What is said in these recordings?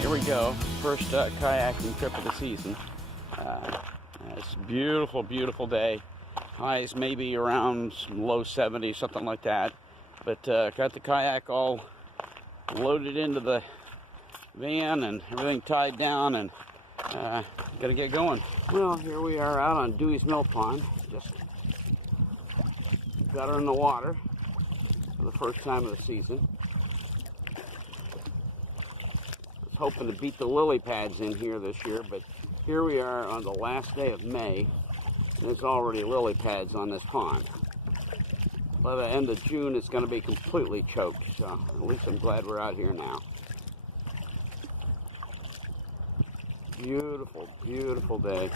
Here we go, first kayaking trip of the season. It's a beautiful, beautiful day. Highs maybe around low 70s, something like that. But got the kayak all loaded into the van and everything tied down, and gotta get going. Well, here we are out on Dewey's Mill Pond. Just got her in the water for the first time of the season. Hoping to beat the lily pads in here this year, but here we are on the last day of May, and there's already lily pads on this pond. By the end of June, it's going to be completely choked, so at least I'm glad we're out here now. Beautiful, beautiful day.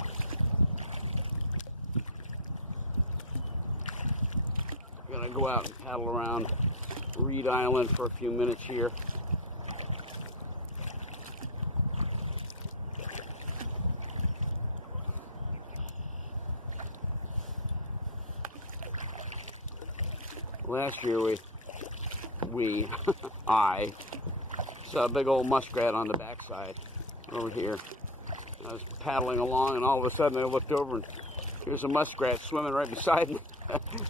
I'm going to go out and paddle around Reed Island for a few minutes here. Last year I saw a big old muskrat on the backside over here. I was paddling along, and all of a sudden I looked over, and here's a muskrat swimming right beside me,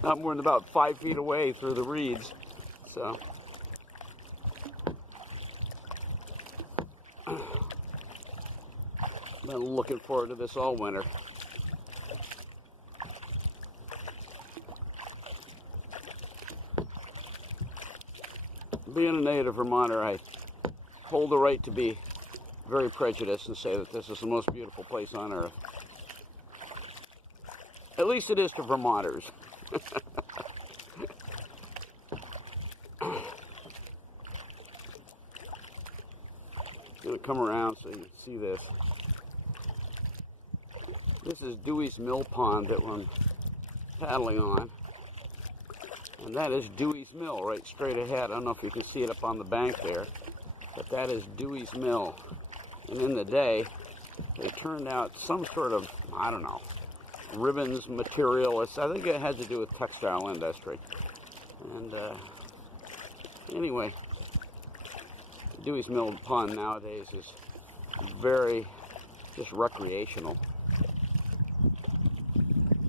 not more than about 5 feet away through the reeds. So been looking forward to this all winter. Being a native Vermonter, I hold the right to be very prejudiced and say that this is the most beautiful place on earth. At least it is to Vermonters. I'm going to come around so you can see this. This is Dewey's Mill Pond that we're paddling on. And that is Dewey's Mill right straight ahead. I don't know if you can see it up on the bank there, but that is Dewey's Mill. And in the day, they turned out some sort of, I don't know, ribbons material. I think it had to do with textile industry. And anyway, Dewey's Mill Pond nowadays is very just recreational.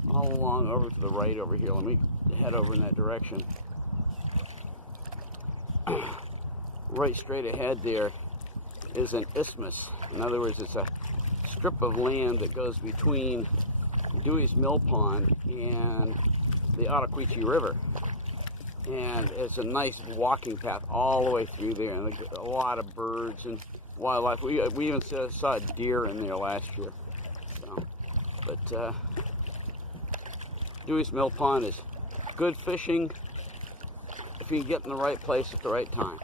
All along over to the right over here. Let me head over in that direction. Right straight ahead there is an isthmus. In other words, it's a strip of land that goes between Dewey's Mill Pond and the Ottaquechee River. And it's a nice walking path all the way through there, and a lot of birds and wildlife. We even saw a deer in there last year. So, but Dewey's Mill Pond is good fishing if you can get in the right place at the right time.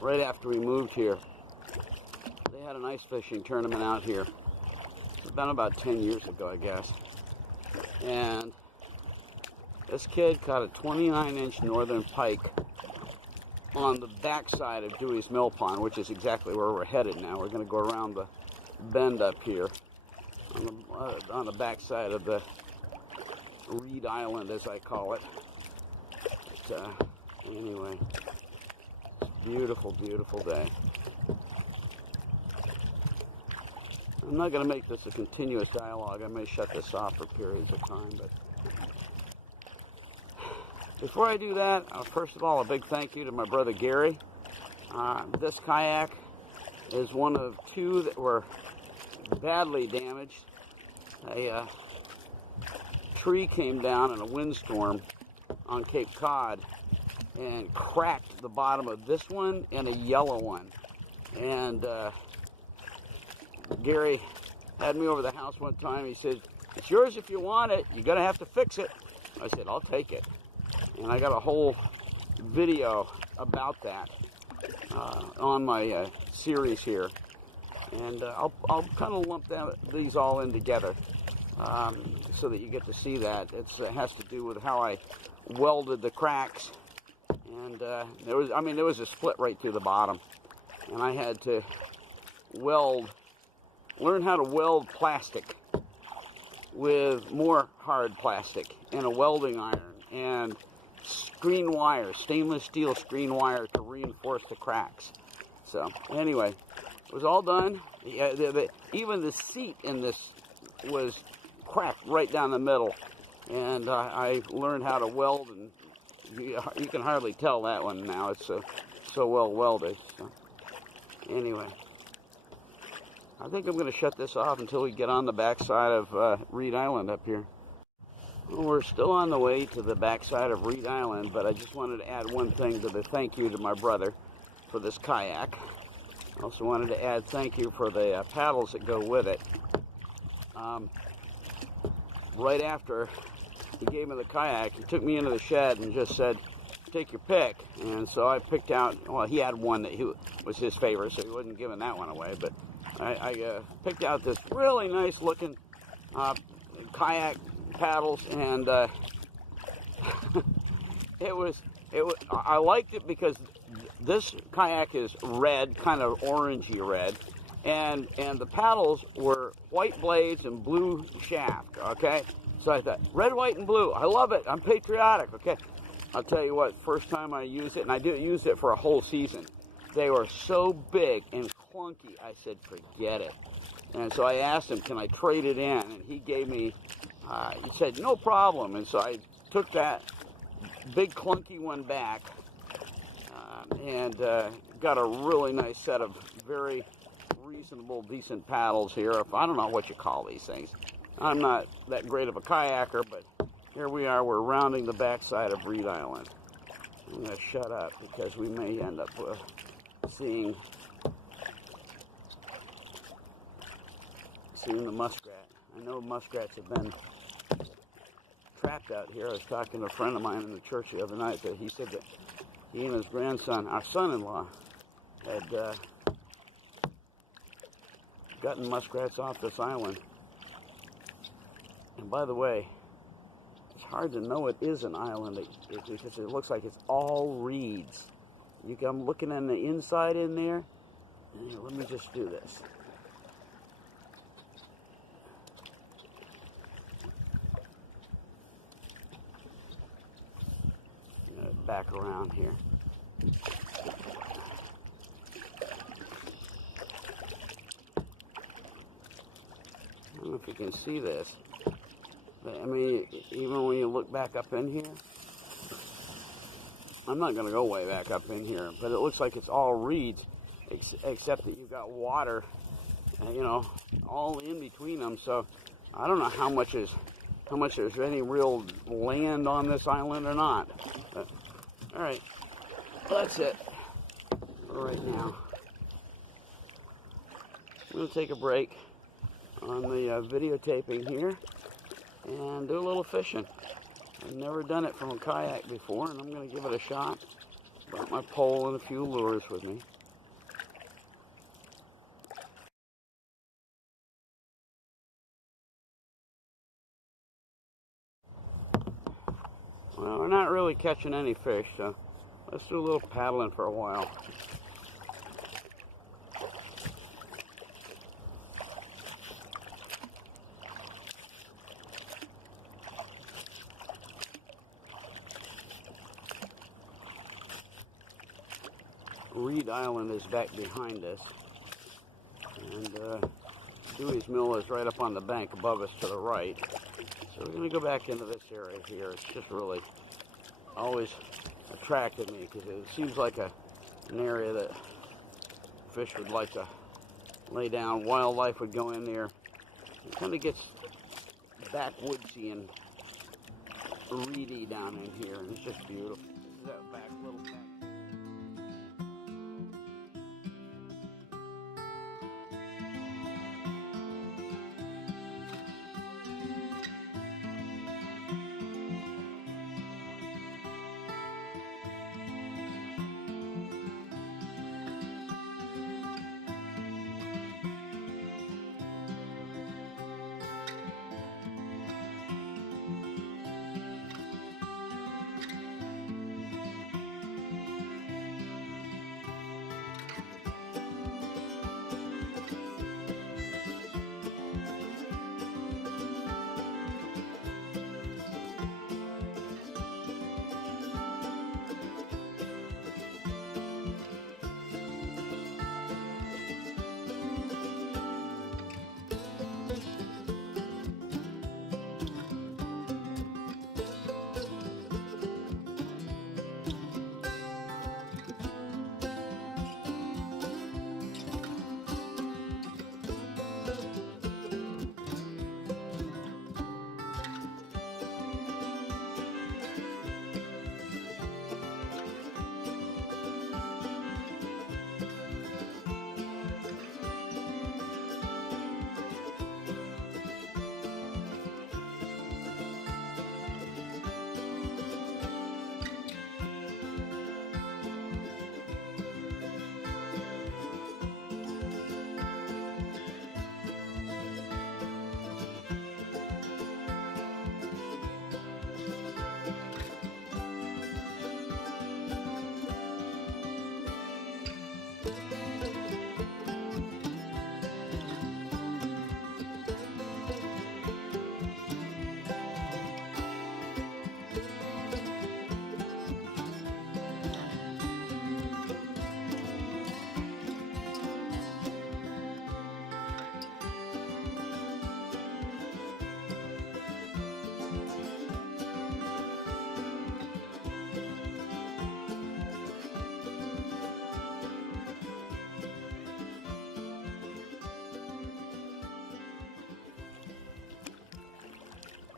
Right after we moved here, they had an ice fishing tournament out here. It's been about 10 years ago, I guess. And this kid caught a 29-inch northern pike on the backside of Dewey's Mill Pond, which is exactly where we're headed now. We're going to go around the bend up here on the backside of the Reed Island, as I call it. But, anyway, it's a beautiful, beautiful day. I'm not going to make this a continuous dialogue. I may shut this off for periods of time, but before I do that, first of all, a big thank you to my brother Gary. This kayak is one of two that were badly damaged. A tree came down in a windstorm on Cape Cod and cracked the bottom of this one and a yellow one. And Gary had me over the house one time. He said, "It's yours if you want it. You're going to have to fix it." I said, "I'll take it." And I got a whole video about that on my series here. And I'll kind of lump these all in together so that you get to see that. It has to do with how I welded the cracks. And there was a split right through the bottom. And I had to learn how to weld plastic with more hard plastic and a welding iron and screen wire, stainless steel screen wire to reinforce the cracks. So anyway, it was all done. Even the seat in this was cracked right down the middle. And I learned how to weld, and you can hardly tell that one now. It's so well welded. So anyway, I think I'm going to shut this off until we get on the backside of Reed Island up here. Well, we're still on the way to the backside of Reed Island, but I just wanted to add one thing to the thank you to my brother for this kayak. I also wanted to add thank you for the paddles that go with it. Right after he gave me the kayak, he took me into the shed and just said, take your pick. And so I picked out, well, he had one that was his favorite, so he wasn't giving that one away, but I picked out this really nice looking kayak paddles, and I liked it because this kayak is red, kind of orangey red, and the paddles were white blades and blue shaft. Okay, so I thought red, white, and blue. I love it. I'm patriotic. Okay, I'll tell you what. First time I used it, and I didn't use it for a whole season. They were so big and clunky. I said, forget it. And so I asked him, can I trade it in? And he gave me, he said, no problem. And so I took that big clunky one back and got a really nice set of very reasonable, decent paddles here. I don't know what you call these things. I'm not that great of a kayaker, but here we are. We're rounding the backside of Reed Island. I'm going to shut up because we may end up seeing the muskrat. I know muskrats have been trapped out here. I was talking to a friend of mine in the church the other night that he said that he and his grandson, our son-in-law, had gotten muskrats off this island. And by the way, it's hard to know it is an island because it looks like it's all reeds. I'm looking on the inside in there. And let me just do this. Back around here. I don't know if you can see this, but I mean, even when you look back up in here, I'm not going to go way back up in here, but it looks like it's all reeds, except that you've got water, all in between them. So I don't know how much there's any real land on this island or not. But, all right, that's it for right now. I'm going to take a break on the videotaping here and do a little fishing. I've never done it from a kayak before, and I'm going to give it a shot. Brought my pole and a few lures with me. Well, we're not really catching any fish, so let's do a little paddling for a while. Reed Island is back behind us, and Dewey's mill is right up on the bank above us to the right. So we're going to go back into this area here. It's just really always attracted me because it seems like an area that fish would like to lay down. Wildlife would go in there. It kind of gets backwoodsy and reedy down in here, and it's just beautiful. This is that little back.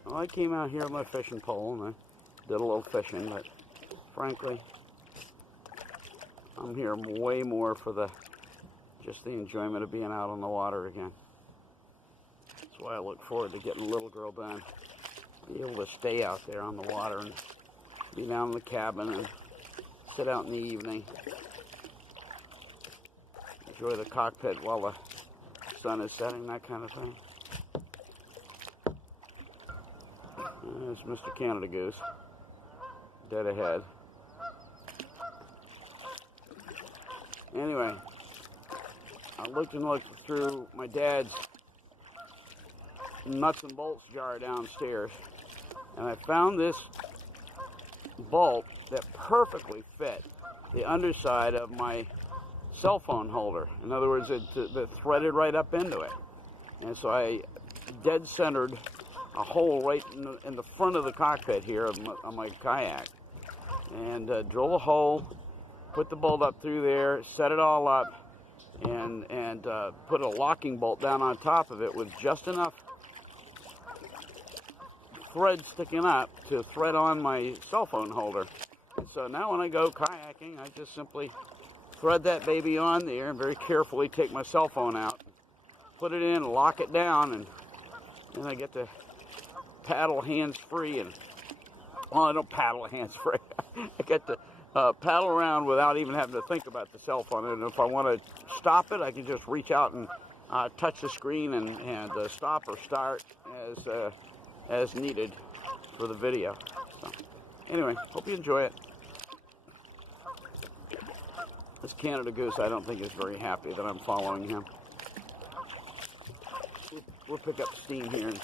Well, I came out here with my fishing pole and I did a little fishing, but frankly, I'm here way more for just the enjoyment of being out on the water again. That's why I look forward to getting little girl done. Be able to stay out there on the water and be down in the cabin and sit out in the evening. Enjoy the cockpit while the sun is setting, that kind of thing. There's Mr. Canada Goose, dead ahead. Anyway, I looked through my dad's nuts and bolts jar downstairs, and I found this bolt that perfectly fit the underside of my cell phone holder. In other words, it threaded right up into it. And so I dead centered a hole right in the front of the cockpit here of my kayak, and drill a hole, put the bolt up through there, set it all up, and put a locking bolt down on top of it with just enough thread sticking up to thread on my cell phone holder. And so now when I go kayaking, I just simply thread that baby on there and very carefully take my cell phone out, put it in, lock it down, and then I get to paddle hands-free. And, well, I don't paddle hands-free. I get to paddle around without even having to think about the cell phone. And if I want to stop it, I can just reach out and touch the screen and stop or start as needed for the video. So, anyway, hope you enjoy it. This Canada Goose, I don't think, is very happy that I'm following him. We'll pick up steam here and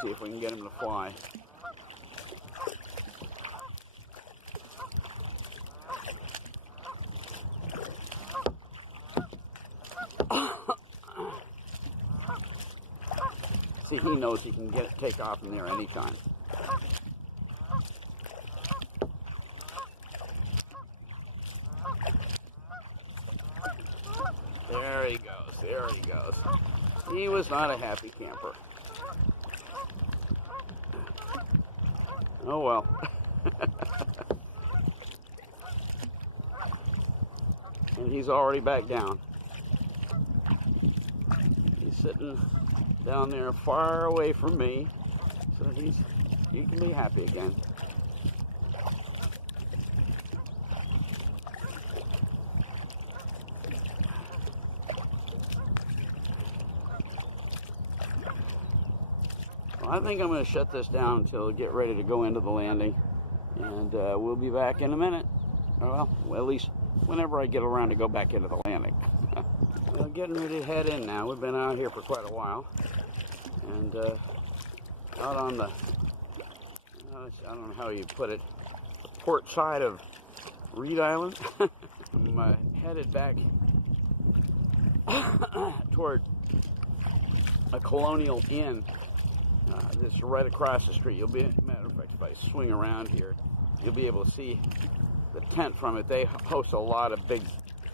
see if we can get him to fly. See, he knows he can take off in there anytime. There he goes, there he goes. He was not a happy camper. Oh well. And he's already back down. He's sitting down there far away from me, so he can be happy again. Well, I think I'm going to shut this down until we get ready to go into the landing, and we'll be back in a minute. Well, at least whenever I get around to go back into the landing. Well, getting ready to head in now. We've been out here for quite a while, and out on the, I don't know how you put it, the port side of Reed Island. I'm headed back toward a Colonial Inn. This right across the street. You'll be, matter of fact, if I swing around here, you'll be able to see the tent from it. They host a lot of big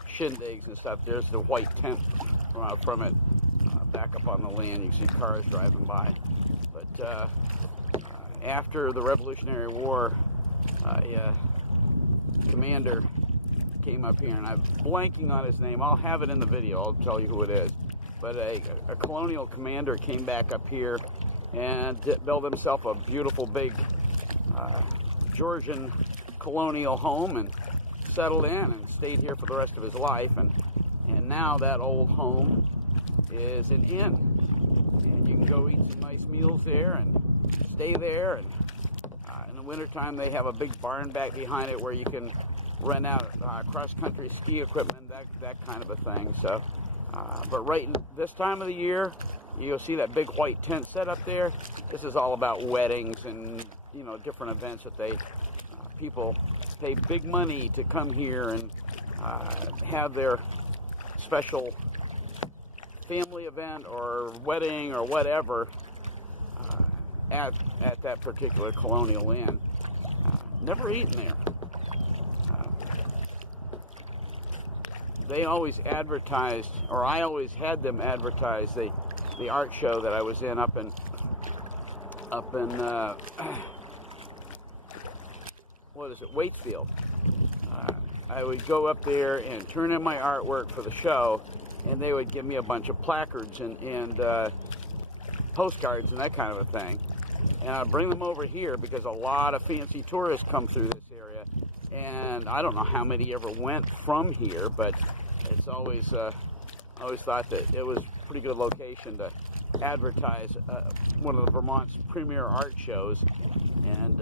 shindigs and stuff. There's the white tent from it. Back up on the land, you can see cars driving by. But after the Revolutionary War, a commander came up here, and I'm blanking on his name. I'll have it in the video. I'll tell you who it is. But a colonial commander came back up here and built himself a beautiful big Georgian colonial home and settled in and stayed here for the rest of his life. And now that old home is an inn, and you can go eat some nice meals there and stay there. And in the wintertime, they have a big barn back behind it where you can rent out cross-country ski equipment, that kind of a thing. So, but right in this time of the year, you'll see that big white tent set up there. This is all about weddings and, you know, different events that people pay big money to come here and have their special family event or wedding or whatever at that particular Colonial Inn. Never eaten there. They always advertised, or I always had them advertise the art show that I was in up in up in, what is it, Waitsfield. I would go up there and turn in my artwork for the show, and they would give me a bunch of placards and postcards and that kind of a thing. And I'd bring them over here because a lot of fancy tourists come through this area. And I don't know how many ever went from here, but it's always, I always thought that it was a pretty good location to advertise one of the Vermont's premier art shows. And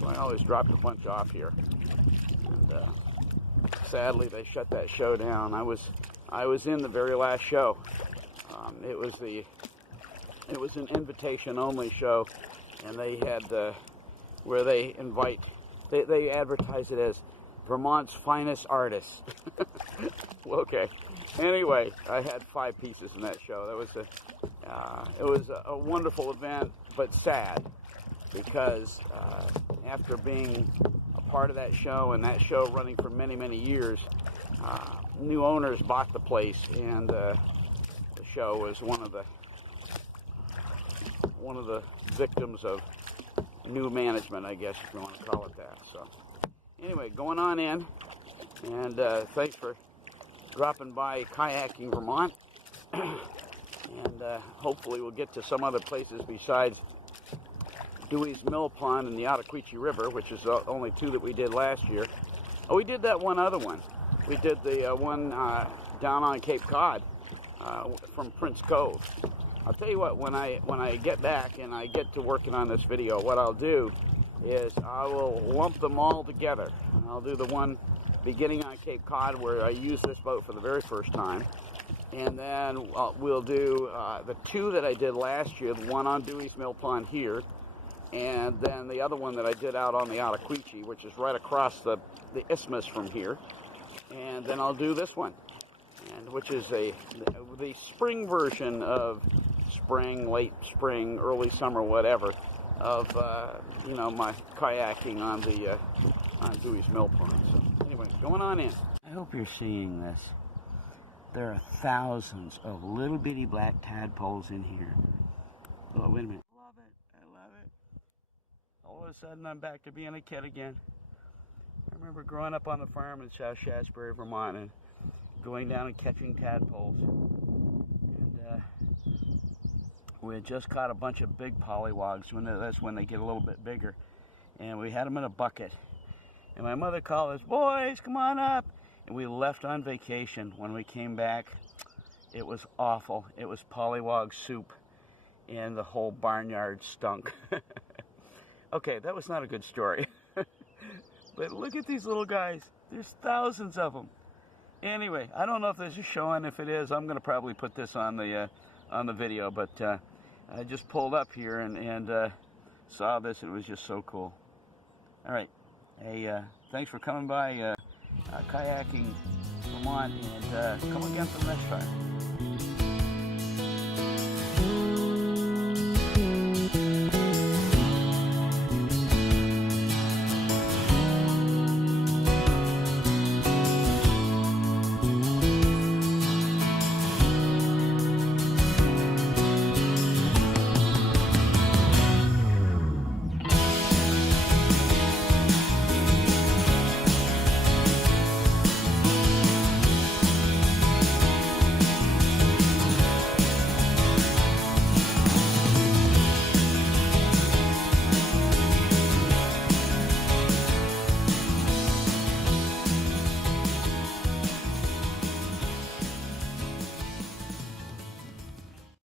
so I always dropped a bunch off here. And sadly, they shut that show down. I was in the very last show. It was an invitation-only show, and they had where they invite. They advertise it as Vermont's finest artists. Well, okay. Anyway, I had 5 pieces in that show. That was it was a wonderful event, but sad because after being a part of that show and that show running for many, many years, new owners bought the place, and the show was one of the victims of new management, I guess, if you want to call it that. So anyway, going on in, and thanks for dropping by Kayaking Vermont, and hopefully we'll get to some other places besides Dewey's Mill Pond and the Ottaquechee River, which is the only 2 that we did last year. Oh, we did that one other one. We did the one down on Cape Cod from Prince Cove. I'll tell you what, when I get back and I get to working on this video, what I'll do is I will lump them all together. I'll do the one beginning on Cape Cod where I used this boat for the very first time, and then we'll do the 2 that I did last year, the one on Dewey's Mill Pond here, and then the other one that I did out on the Ottaquechee, which is right across the isthmus from here, and then I'll do this one, and which is the spring version of spring, late spring, early summer, whatever, of you know, my kayaking on the on Dewey's Mill Pond. So anyway, going on in. I hope you're seeing this. There are thousands of little bitty black tadpoles in here. Oh, wait a minute. I love it. I love it. All of a sudden, I'm back to being a kid again. I remember growing up on the farm in South Shasbury, Vermont, and going down and catching tadpoles. And we had just caught a bunch of big pollywogs. That's when they get a little bit bigger. And we had them in a bucket. And my mother called us, "Boys, come on up." And we left on vacation. When we came back, it was awful. It was pollywog soup, and the whole barnyard stunk. Okay, that was not a good story. But look at these little guys. There's thousands of them. Anyway, I don't know if this is showing. If it is, I'm going to probably put this on the video. But I just pulled up here and saw this, and it was just so cool. All right. Hey, thanks for coming by Kayaking Vermont, and come again for the next time.